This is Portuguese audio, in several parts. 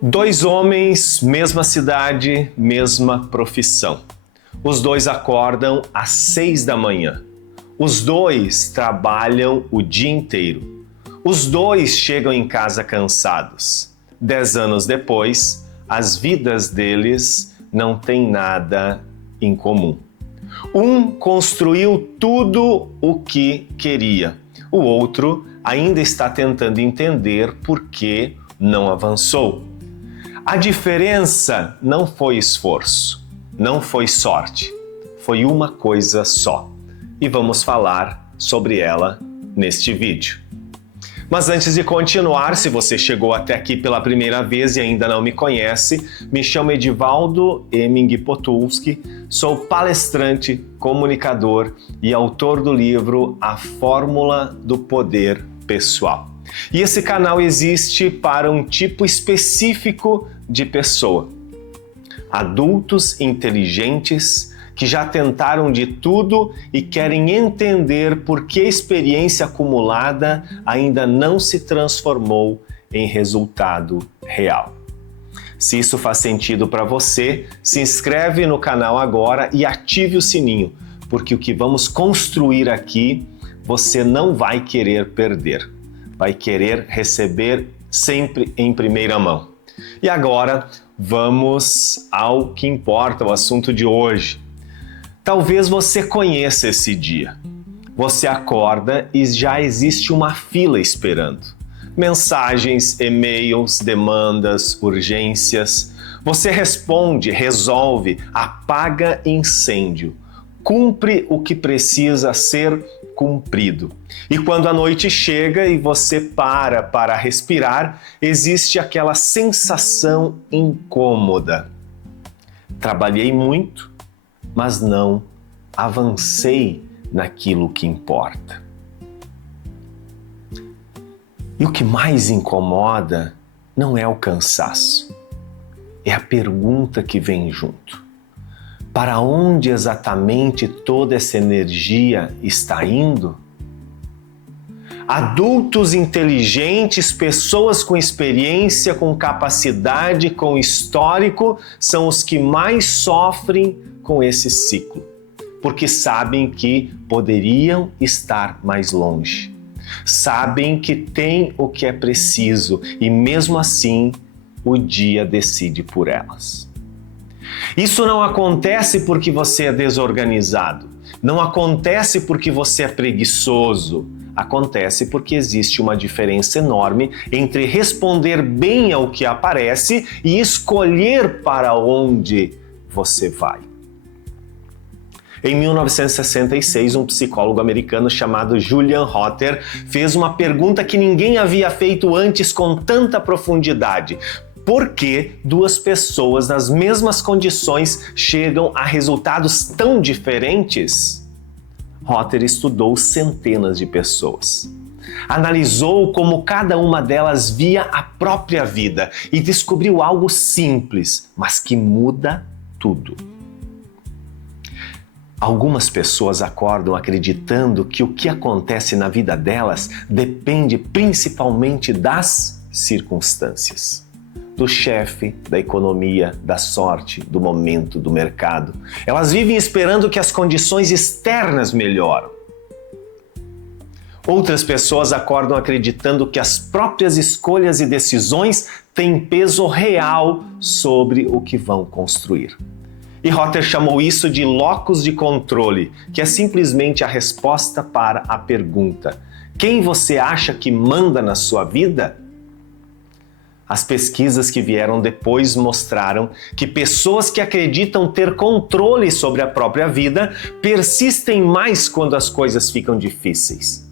Dois homens, mesma cidade, mesma profissão. Os dois acordam às 6 da manhã. Os dois trabalham o dia inteiro. Os dois chegam em casa cansados. 10 anos depois, as vidas deles não têm nada em comum. Um construiu tudo o que queria. O outro ainda está tentando entender por que não avançou. A diferença não foi esforço, não foi sorte, foi uma coisa só. E vamos falar sobre ela neste vídeo. Mas antes de continuar, se você chegou até aqui pela primeira vez e ainda não me conhece, me chamo Edivaldo Heming Potulski, sou palestrante, comunicador e autor do livro A Fórmula do Poder Pessoal. E esse canal existe para um tipo específico de pessoa. Adultos inteligentes que já tentaram de tudo e querem entender por que a experiência acumulada ainda não se transformou em resultado real. Se isso faz sentido para você, se inscreve no canal agora e ative o sininho, porque o que vamos construir aqui você não vai querer perder. Vai querer receber sempre em primeira mão. E agora vamos ao que importa, o assunto de hoje. Talvez você conheça esse dia. Você acorda e já existe uma fila esperando. Mensagens, e-mails, demandas, urgências. Você responde, resolve, apaga incêndio. Cumpre o que precisa ser cumprido. E quando a noite chega e você para respirar, existe aquela sensação incômoda. Trabalhei muito, mas não avancei naquilo que importa. E o que mais incomoda não é o cansaço, é a pergunta que vem junto. Para onde exatamente toda essa energia está indo? Adultos inteligentes, pessoas com experiência, com capacidade, com histórico, são os que mais sofrem com esse ciclo, porque sabem que poderiam estar mais longe. Sabem que têm o que é preciso e mesmo assim o dia decide por elas. Isso não acontece porque você é desorganizado, não acontece porque você é preguiçoso, acontece porque existe uma diferença enorme entre responder bem ao que aparece e escolher para onde você vai. Em 1966, um psicólogo americano chamado Julian Rotter fez uma pergunta que ninguém havia feito antes com tanta profundidade. Por que duas pessoas nas mesmas condições chegam a resultados tão diferentes? Rotter estudou centenas de pessoas. Analisou como cada uma delas via a própria vida e descobriu algo simples, mas que muda tudo. Algumas pessoas acordam acreditando que o que acontece na vida delas depende principalmente das circunstâncias. Do chefe, da economia, da sorte, do momento, do mercado. Elas vivem esperando que as condições externas melhoram. Outras pessoas acordam acreditando que as próprias escolhas e decisões têm peso real sobre o que vão construir. E Rotter chamou isso de locus de controle, que é simplesmente a resposta para a pergunta: quem você acha que manda na sua vida? As pesquisas que vieram depois mostraram que pessoas que acreditam ter controle sobre a própria vida persistem mais quando as coisas ficam difíceis.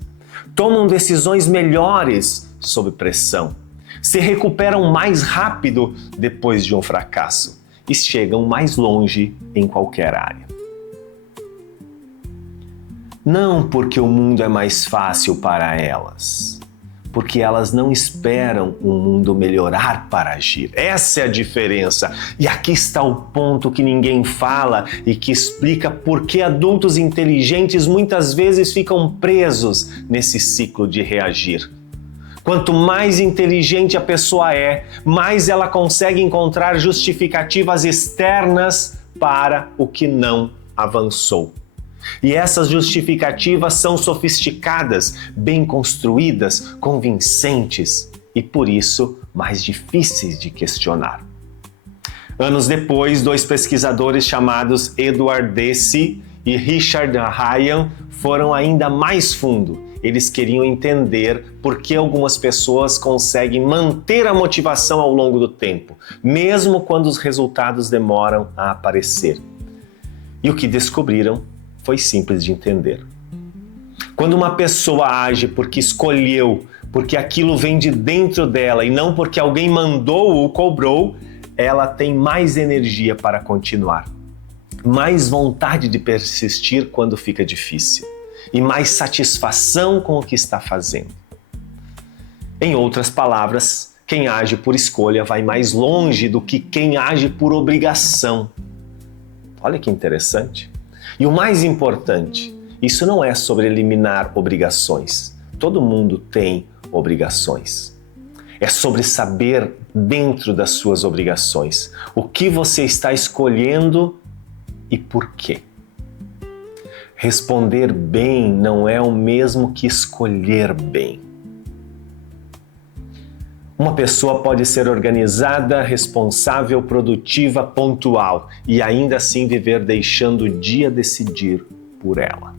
Tomam decisões melhores sob pressão, se recuperam mais rápido depois de um fracasso e chegam mais longe em qualquer área. Não porque o mundo é mais fácil para elas, porque elas não esperam o mundo melhorar para agir. Essa é a diferença. E aqui está o ponto que ninguém fala e que explica por que adultos inteligentes muitas vezes ficam presos nesse ciclo de reagir. Quanto mais inteligente a pessoa é, mais ela consegue encontrar justificativas externas para o que não avançou. E essas justificativas são sofisticadas, bem construídas, convincentes e, por isso, mais difíceis de questionar. Anos depois, dois pesquisadores chamados Edward Deci e Richard Ryan foram ainda mais fundo. Eles queriam entender por que algumas pessoas conseguem manter a motivação ao longo do tempo, mesmo quando os resultados demoram a aparecer. E o que descobriram foi simples de entender. Quando uma pessoa age porque escolheu, porque aquilo vem de dentro dela e não porque alguém mandou ou cobrou, ela tem mais energia para continuar, mais vontade de persistir quando fica difícil e mais satisfação com o que está fazendo. Em outras palavras, quem age por escolha vai mais longe do que quem age por obrigação. Olha que interessante. E o mais importante, isso não é sobre eliminar obrigações. Todo mundo tem obrigações. É sobre saber dentro das suas obrigações o que você está escolhendo e por quê. Responder bem não é o mesmo que escolher bem. Uma pessoa pode ser organizada, responsável, produtiva, pontual e ainda assim viver deixando o dia decidir por ela.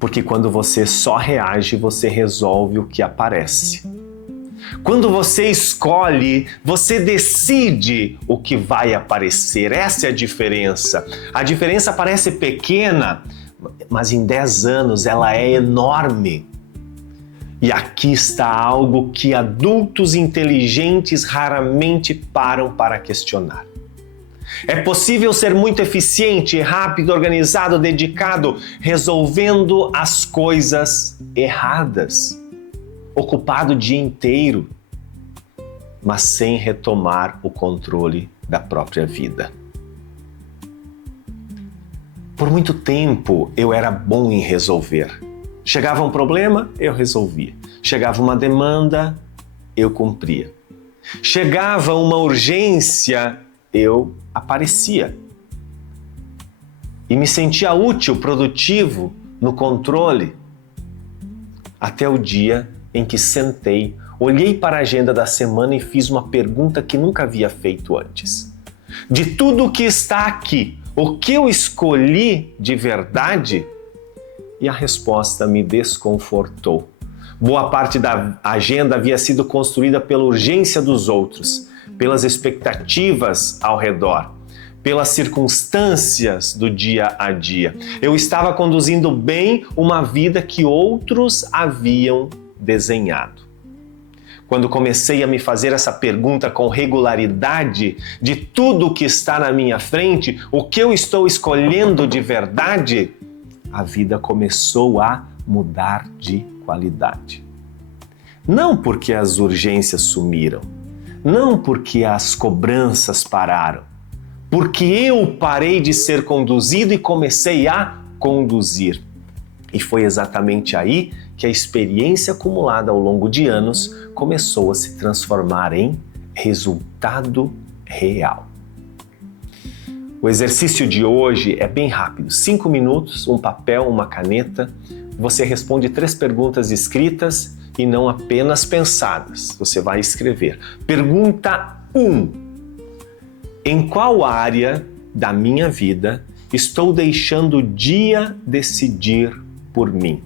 Porque quando você só reage, você resolve o que aparece. Quando você escolhe, você decide o que vai aparecer. Essa é a diferença. A diferença parece pequena, mas em 10 anos ela é enorme. E aqui está algo que adultos inteligentes raramente param para questionar. É possível ser muito eficiente, rápido, organizado, dedicado, resolvendo as coisas erradas, ocupado o dia inteiro, mas sem retomar o controle da própria vida. Por muito tempo eu era bom em resolver. Chegava um problema, eu resolvia. Chegava uma demanda, eu cumpria. Chegava uma urgência, eu aparecia. E me sentia útil, produtivo, no controle. Até o dia em que sentei, olhei para a agenda da semana e fiz uma pergunta que nunca havia feito antes. De tudo o que está aqui, o que eu escolhi de verdade? E a resposta me desconfortou. Boa parte da agenda havia sido construída pela urgência dos outros, pelas expectativas ao redor, pelas circunstâncias do dia a dia. Eu estava conduzindo bem uma vida que outros haviam desenhado. Quando comecei a me fazer essa pergunta com regularidade de tudo o que está na minha frente, o que eu estou escolhendo de verdade, a vida começou a mudar de qualidade. Não porque as urgências sumiram, não porque as cobranças pararam, porque eu parei de ser conduzido e comecei a conduzir. E foi exatamente aí que a experiência acumulada ao longo de anos começou a se transformar em resultado real. O exercício de hoje é bem rápido, 5 minutos, um papel, uma caneta. Você responde 3 perguntas escritas e não apenas pensadas. Você vai escrever. Pergunta 1. Em qual área da minha vida estou deixando o dia decidir por mim?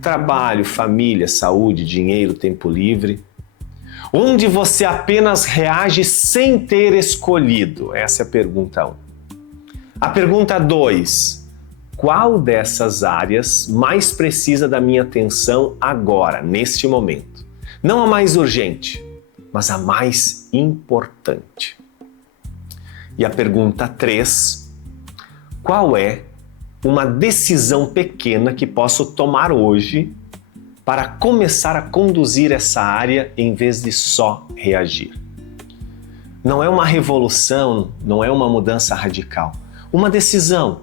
Trabalho, família, saúde, dinheiro, tempo livre. Onde você apenas reage sem ter escolhido? Essa é a pergunta 1. A pergunta 2. Qual dessas áreas mais precisa da minha atenção agora, neste momento? Não a mais urgente, mas a mais importante. E a pergunta 3. Qual é uma decisão pequena que posso tomar hoje para começar a conduzir essa área em vez de só reagir? Não é uma revolução, não é uma mudança radical. Uma decisão.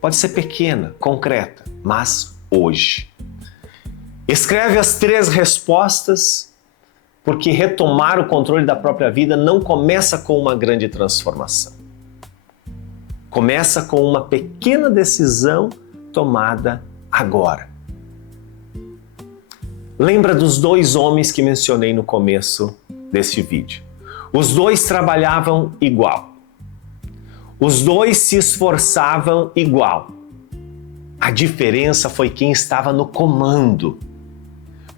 Pode ser pequena, concreta, mas hoje. Escreve as 3 respostas, porque retomar o controle da própria vida não começa com uma grande transformação. Começa com uma pequena decisão tomada agora. Lembra dos 2 homens que mencionei no começo deste vídeo. Os 2 trabalhavam igual. Os 2 se esforçavam igual. A diferença foi quem estava no comando.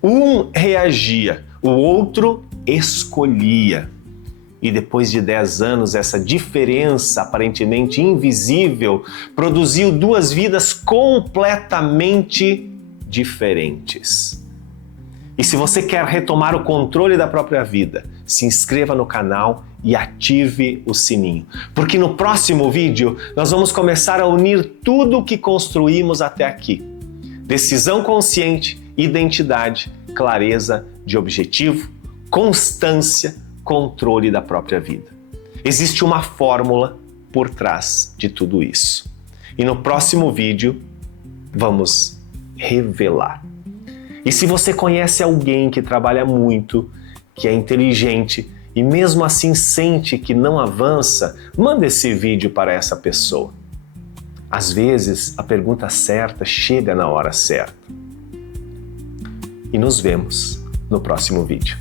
Um reagia, o outro escolhia. E depois de 10 anos, essa diferença aparentemente invisível produziu 2 vidas completamente diferentes. E se você quer retomar o controle da própria vida, se inscreva no canal e ative o sininho. Porque no próximo vídeo nós vamos começar a unir tudo o que construímos até aqui. Decisão consciente, identidade, clareza de objetivo, constância, controle da própria vida. Existe uma fórmula por trás de tudo isso. E no próximo vídeo vamos revelar. E se você conhece alguém que trabalha muito, que é inteligente e mesmo assim sente que não avança, manda esse vídeo para essa pessoa. Às vezes, a pergunta certa chega na hora certa. E nos vemos no próximo vídeo.